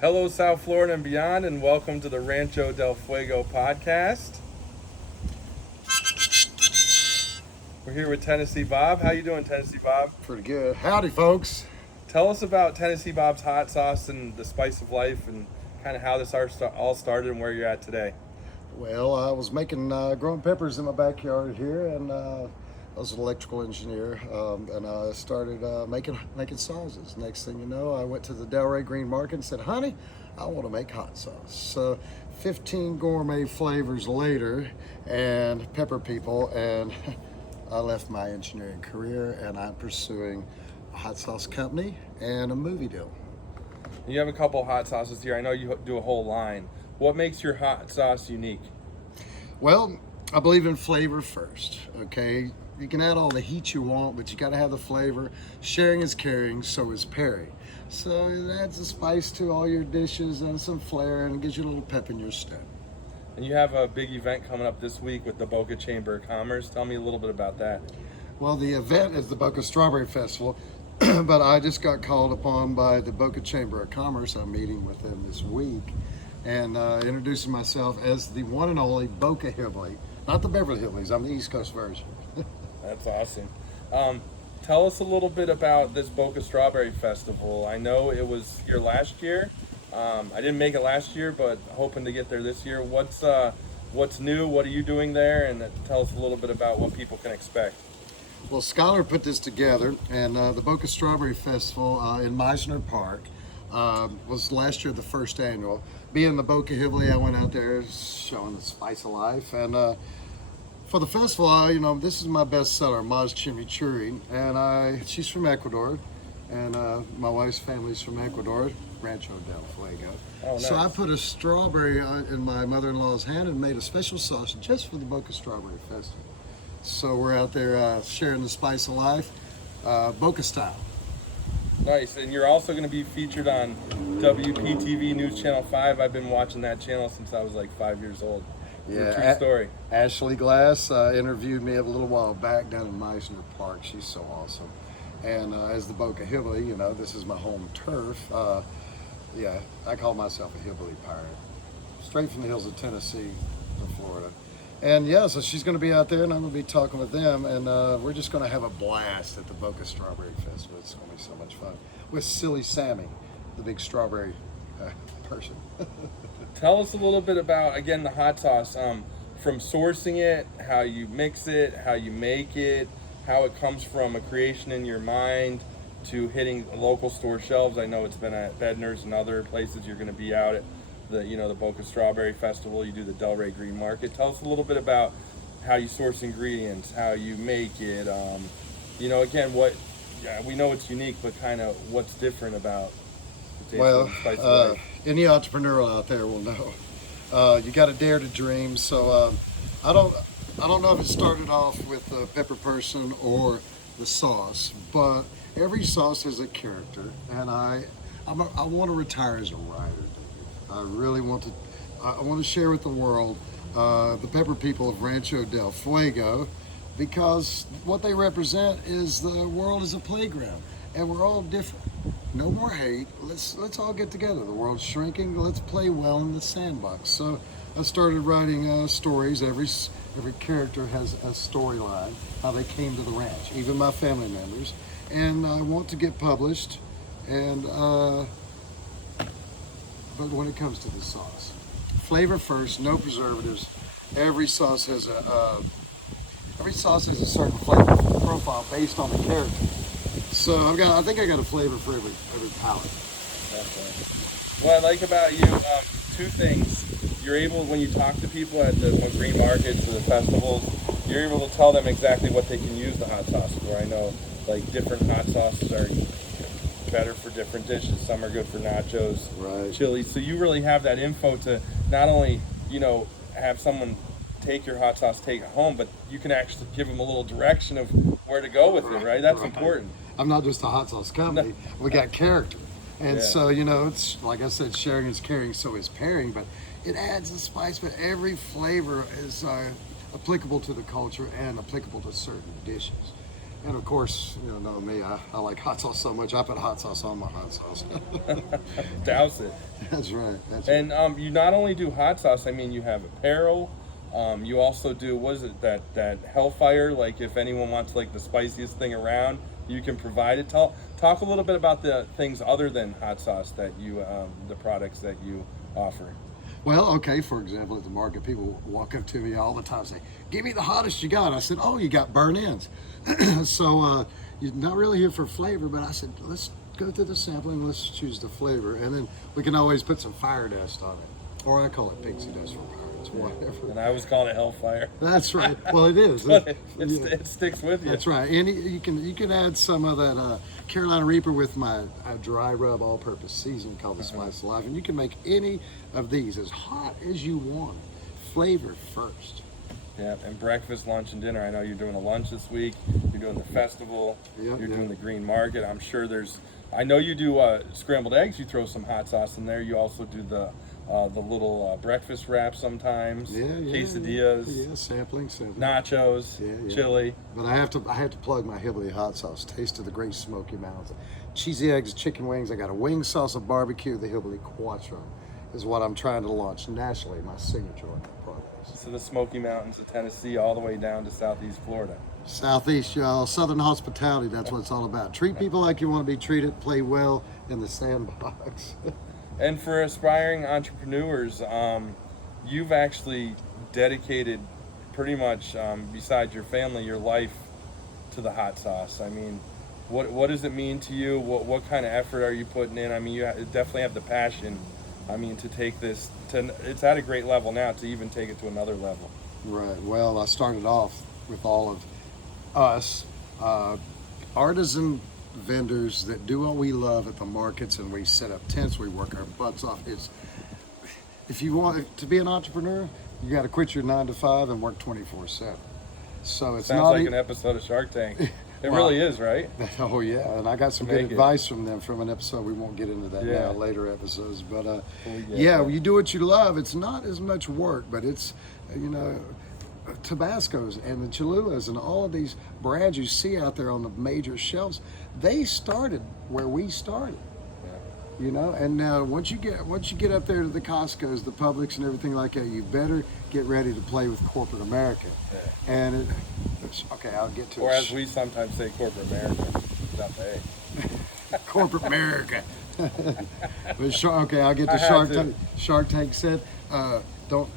Hello, South Florida and beyond, and welcome to the Rancho del Fuego podcast. We're here with Tennessee Bob. How you doing, Tennessee Bob? Pretty good. Howdy, folks. Tell us about Tennessee Bob's hot sauce and the spice of life, and kind of how this all started and where you're at today. Well, I was making growing peppers in my backyard here, and I was an electrical engineer, and I started making sauces. Next thing you know, I went to the Delray Green Market and said, "Honey, I want to make hot sauce." So, 15 gourmet flavors later, and pepper people, and I left my engineering career, and I'm pursuing a hot sauce company and a movie deal. You have a couple hot sauces here. I know you do a whole line. What makes your hot sauce unique? Well, I believe in flavor first, okay? You can add all the heat you want, but you gotta have the flavor. Sharing is caring, so is pairing. So it adds a spice to all your dishes and some flair, and it gives you a little pep in your step. And you have a big event coming up this week with the Boca Chamber of Commerce. Tell me a little bit about that. Well, the event is the Boca Strawberry Festival, but I just got called upon by the Boca Chamber of Commerce. I'm meeting with them this week and introducing myself as the one and only Boca Hillbilly, not the Beverly Hillbillies. I'm the East Coast version. That's awesome. Tell us a little bit about this Boca Strawberry Festival. I know it was here last year. I didn't make it last year, but hoping to get there this year. What's new? What are you doing there? And tell us a little bit about what people can expect. Well, Scholar put this together, and the Boca Strawberry Festival in Meisner Park was last year the first annual. Being the Boca Hillbilly, I went out there showing the spice of life, and for the festival, this is my best seller, Maz Chimichurri, and she's from Ecuador, and my wife's family's from Ecuador, Rancho del Fuego. Oh, nice. So I put a strawberry in my mother-in-law's hand and made a special sauce just for the Boca Strawberry Festival. So we're out there sharing the spice of life, Boca style. Nice. And you're also going to be featured on WPTV News Channel 5. I've been watching that channel since I was like 5 years old. True story. Ashley Glass interviewed me a little while back down in Meisner Park. She's so awesome. And as the Boca Hillbilly, this is my home turf. I call myself a hillbilly pirate. Straight from the hills of Tennessee to Florida. And so she's going to be out there, and I'm going to be talking with them, and we're just going to have a blast at the Boca Strawberry Festival. It's going to be so much fun with Silly Sammy, the big strawberry person. Tell us a little bit about, again, the hot sauce. From sourcing it, how you mix it, how you make it, how it comes from a creation in your mind to hitting local store shelves. I know it's been at Bednar's and other places. You're going to be out at the Boca Strawberry Festival. You do the Delray Green Market. Tell us a little bit about how you source ingredients, how you make it. Again, we know it's unique, but kind of what's different about the taste Well, and spice of life. any entrepreneur out there will know. You got to dare to dream. So I don't know if it started off with the pepper person or the sauce, but every sauce has a character, and I want to retire as a writer. I really want to share with the world the pepper people of Rancho del Fuego, because what they represent is the world is a playground, and we're all different. No more hate. Let's all get together. The world's shrinking. Let's play well in the sandbox. So I started writing stories. Every character has a storyline, how they came to the ranch, even my family members, and I want to get published. And but when it comes to the sauce, flavor first, no preservatives. Every sauce has a certain flavor profile based on the character. So I think I got a flavor for every palate. Definitely. What I like about you, two things. You're able, when you talk to people at the green markets or the festivals, you're able to tell them exactly what they can use the hot sauce for. I know, like, different hot sauces are better for different dishes. Some are good for nachos, Right. chili. So you really have that info to not only, have someone take your hot sauce, take it home, but you can actually give them a little direction of where to go with it, right? That's important. I'm not just a hot sauce company. No. We got character. And Yeah. so, it's like I said, sharing is caring, so is pairing, but it adds a spice, but every flavor is applicable to the culture and applicable to certain dishes. And of course, know me, I like hot sauce so much, I put hot sauce on my hot sauce. Douse it. That's right. And you not only do hot sauce, I mean, you have apparel. You also do, what is it, that Hellfire? Like, if anyone wants like the spiciest thing around, you can provide it. Talk a little bit about the things other than hot sauce that you, the products that you offer. Well, okay, for example, at the market, people walk up to me all the time and say, give me the hottest you got. I said, oh, you got burnt ends. So you're not really here for flavor, but I said, let's go through the sampling, let's choose the flavor, and then we can always put some fire dust on it. Or I call it pixie dust for pirates, whatever. And I was calling it Hellfire. That's right. Well, it is. It sticks with you. That's right. And you can add some of that Carolina Reaper with my dry rub all-purpose seasoning called the Spice of Life, and you can make any of these as hot as you want. Flavor first. Yeah, and breakfast, lunch, and dinner. I know you're doing a lunch this week. You're doing the festival. You're doing the green market. I'm sure I know you do scrambled eggs. You throw some hot sauce in there. You also do the little breakfast wrap sometimes. Quesadillas. Yeah, sampling. Nachos. Chili. But I have to plug my Hillbilly hot sauce. Taste of the Great Smoky Mountains. Cheesy eggs, chicken wings. I got a wing sauce, a barbecue. The Hillbilly Quattro is what I'm trying to launch nationally. My signature on that product. So the Smoky Mountains of Tennessee, all the way down to Southeast Florida. Southeast, y'all. Southern hospitality. That's what it's all about. Treat people like you want to be treated. Play well in the sandbox. And for aspiring entrepreneurs, you've actually dedicated pretty much, besides your family, your life to the hot sauce. I mean, what does it mean to you? What kind of effort are you putting in? I mean, you definitely have the passion. I mean, to take this it's at a great level now, to even take it to another level. Right. Well, I started off with all of us, artisan vendors that do what we love at the markets, and we set up tents, we work our butts off. If you want to be an entrepreneur, you got to quit your 9 to 5 and work 24/7. So it's Sounds not like an episode of Shark Tank. It really is, right? Oh yeah, and I got some good advice from them from an episode. We won't get into that now, later episodes. But you do what you love. It's not as much work, but it's Tabascos and the Cholulas and all of these brands you see out there on the major shelves. They started where we started. And now once you get up there to the Costco's, the Publix, and everything like that, you better get ready to play with corporate America. And I'll get to it. Or as we sometimes say, corporate America, without the A. Corporate America. But I'll get to Shark Tank. Shark Tank said, don't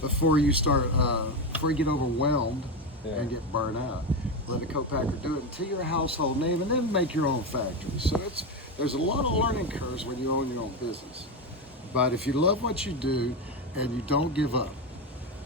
before you get overwhelmed and get burnt out, let a co-packer do it until you're a household name, and then make your own factory. So there's a lot of learning curves when you own your own business. But if you love what you do and you don't give up,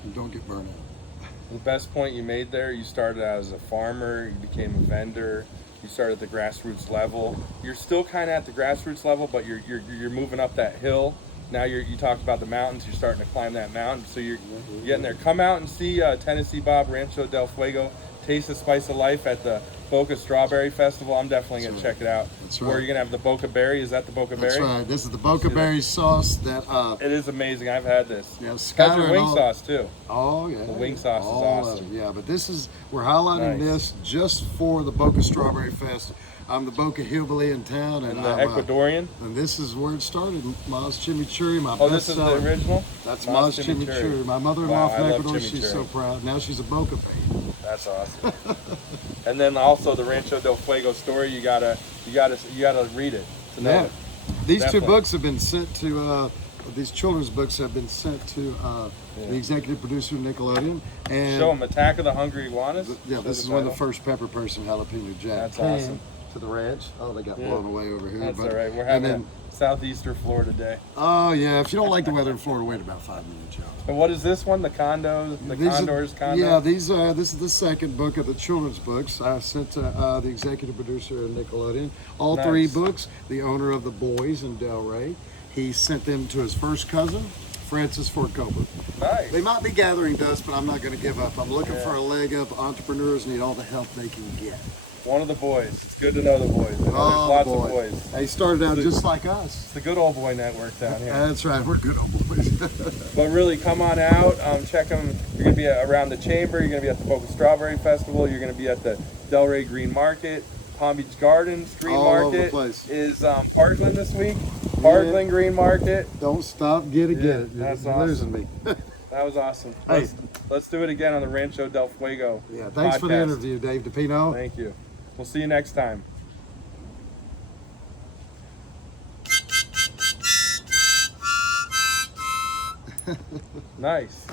you don't get burnt out. The best point you made there, you started out as a farmer, you became a vendor, you started at the grassroots level. You're still kind of at the grassroots level, but you're moving up that hill. Now you talked about the mountains, you're starting to climb that mountain, so you're getting there. Come out and see Tennessee Bob Rancho del Fuego, Taste the Spice of Life at the Boca Strawberry Festival. I'm definitely going to check it out. That's right. Where you're going to have the Boca Berry. Is that the Boca Berry? That's right. This is the Boca Berry sauce that... it is amazing. I've had this. Yeah, That's your wing sauce, too. Oh, yeah. The wing sauce is awesome. Yeah, but we're highlighting this just for the Boca Strawberry Fest. I'm the Boca Hillbilly in town. And the Ecuadorian. And this is where it started. Ma's Chimichurri, my Oh, this is the original? That's Ma's Chimichurri. My mother-in-law from Ecuador, she's so proud. Now she's a Boca baby. That's awesome. And then also the Rancho del Fuego story. You gotta read it to know it. These two books have been sent to. These children's books have been sent to the executive producer of Nickelodeon. And show them Attack of the Hungry Iguanas. This is when the first pepper person jalapeno jack. That's awesome. To the ranch. Oh, they got blown away over here. That's all right. We're having a southeastern Florida day. Oh yeah. If you don't like the weather in Florida, wait about 5 minutes, y'all. And what is this one? The Condors condo? Yeah, this is the second book of the children's books. I sent to the executive producer of Nickelodeon. All 3 books, the owner of the boys in Delray. He sent them to his first cousin, Francis Ford Coppola. Nice. They might be gathering dust, but I'm not going to give up. I'm looking for a leg up. Entrepreneurs need all the help they can get. One of the boys. It's good to know the boys. There's lots of boys. They started out just like us. It's the good old boy network down here. That's right. We're good old boys. But really, come on out. Check them. You're going to be around the chamber. You're going to be at the Boca Strawberry Festival. You're going to be at the Delray Green Market. Palm Beach Gardens Green All over the Market place. is Parkland this week. Parkland Green Market. Don't stop, get it. That's You're awesome. losing me. That was awesome. Hey. Let's do it again on the Rancho del Fuego. Yeah, thanks for the podcast. interview, Dave DePino. Thank you. We'll see you next time. Nice.